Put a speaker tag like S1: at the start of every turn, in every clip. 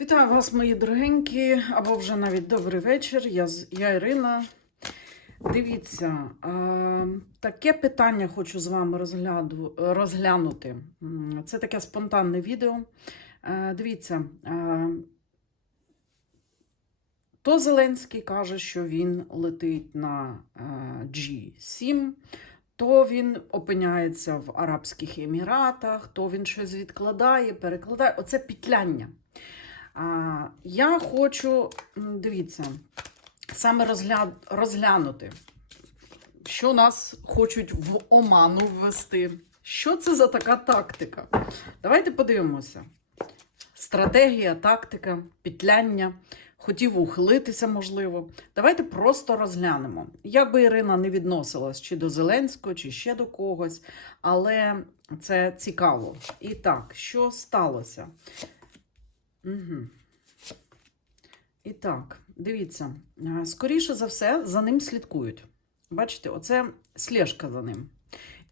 S1: Вітаю вас, мої дорогенькі, або вже навіть добрий вечір. Я, я Ірина. Дивіться, таке питання хочу з вами розгляду, розглянути. Це таке спонтанне відео. Е, дивіться, то Зеленський каже, що він летить на е, G7, то він опиняється в Арабських Еміратах, то він щось відкладає, перекладає. Оце петляння. Я хочу, дивіться, саме розгля... розглянути, що нас хочуть в оману ввести. Що це за така тактика? Давайте подивимося. Стратегія, тактика, петляння. Хотів ухилитися, можливо. Давайте просто розглянемо. Як би Ірина не відносилась чи до Зеленського, чи ще до когось, але це цікаво. І так, що сталося? Угу. І так, дивіться, е, скоріше за все, за ним слідкують. Бачите, оце слежка за ним.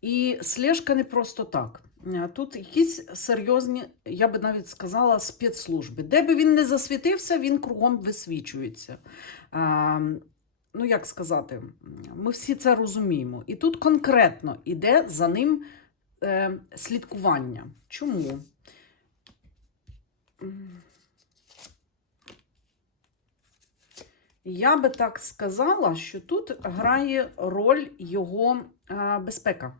S1: І слежка не просто так. Е, Тут якісь серйозні, я би навіть сказала, спецслужби. Де би він не засвітився, він кругом висвічується. А, ну, як сказати, ми всі це розуміємо. І тут конкретно іде за ним е, слідкування. Чому? Я би так сказала, що тут грає роль його е, безпека.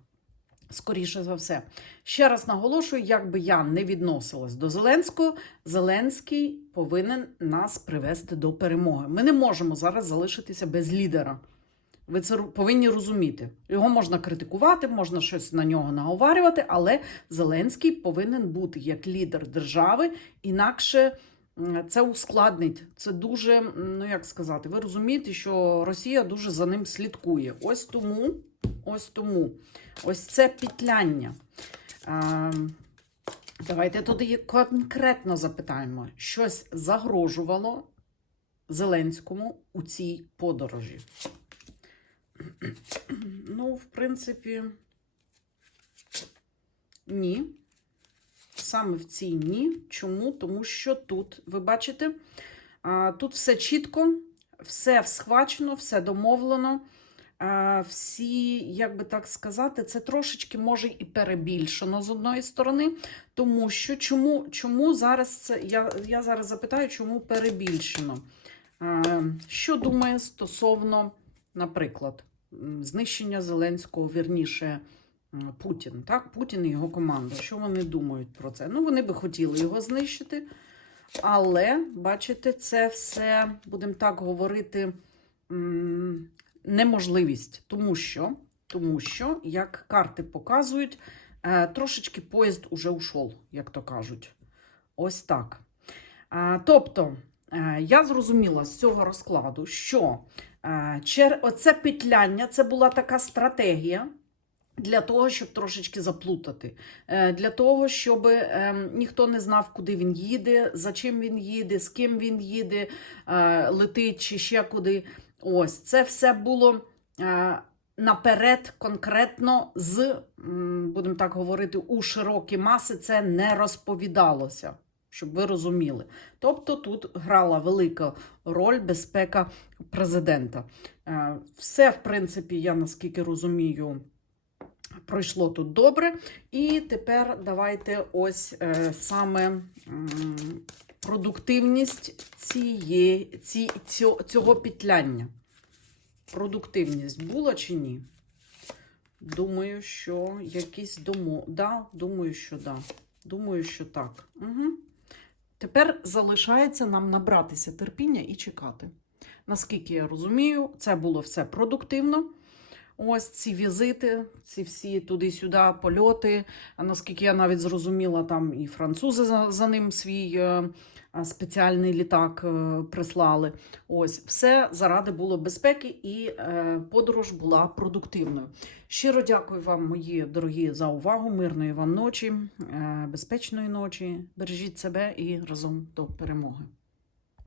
S1: Скоріше за все. Ще раз наголошую, як би я не відносилась до Зеленського, Зеленський повинен нас привести до перемоги. Ми не можемо зараз залишитися без лідера. Ви це повинні розуміти. Його можна критикувати, можна щось на нього наговарювати, але Зеленський повинен бути як лідер держави, інакше це ускладнить. Це дуже, ну як сказати, ви розумієте, що Росія дуже за ним слідкує. Ось тому, ось тому, ось це петляння. А, давайте туди конкретно запитаємо, щось загрожувало Зеленському у цій подорожі. Ну, в принципі, ні. Саме в цій ні. Чому? Тому що тут, ви бачите, тут все чітко, все схвачено, все домовлено. Всі, як би так сказати, це трошечки може і перебільшено з одної сторони, тому що чому, чому зараз це я, я зараз запитаю, чому перебільшено? Що думає стосовно, наприклад, знищення Зеленського, вірніше, Путін, так? Путін і його команда. Що вони думають про це? Ну, вони би хотіли його знищити, але, бачите, це все, будемо так говорити, неможливість. Тому що, тому що, як карти показують, е, трошечки поїзд уже ушов, як то кажуть. Ось так. Тобто, е, я зрозуміла з цього розкладу, що. Оце петляння це була така стратегія. Для того, щоб трошечки заплутати, Е, для того, щоб ем, ніхто не знав, куди він їде, за чим він їде, з ким він їде, е, летить чи ще куди. Ось це все було е, наперед, конкретно з, будемо так говорити, у широкі маси це не розповідалося, щоб ви розуміли. Тобто тут грала велика роль безпека президента. Е, Все, в принципі, я наскільки розумію, пройшло тут добре. І тепер давайте ось е, саме продуктивність цієї, ці, цього, петляння. Продуктивність була чи ні? Думаю, що якісь домо. Да, думаю, що да. Думаю, що так. Угу. Тепер залишається нам набратися терпіння і чекати. Наскільки я розумію, це було все продуктивно. Ось ці візити, ці всі туди-сюди польоти. Наскільки я навіть зрозуміла, там і французи за, за ним свій е, е, спеціальний літак е, прислали. Ось все заради було безпеки, і подорож була продуктивною. Щиро дякую вам, мої дорогі, за увагу. Мирної вам ночі, безпечної ночі. Бережіть себе і разом до перемоги.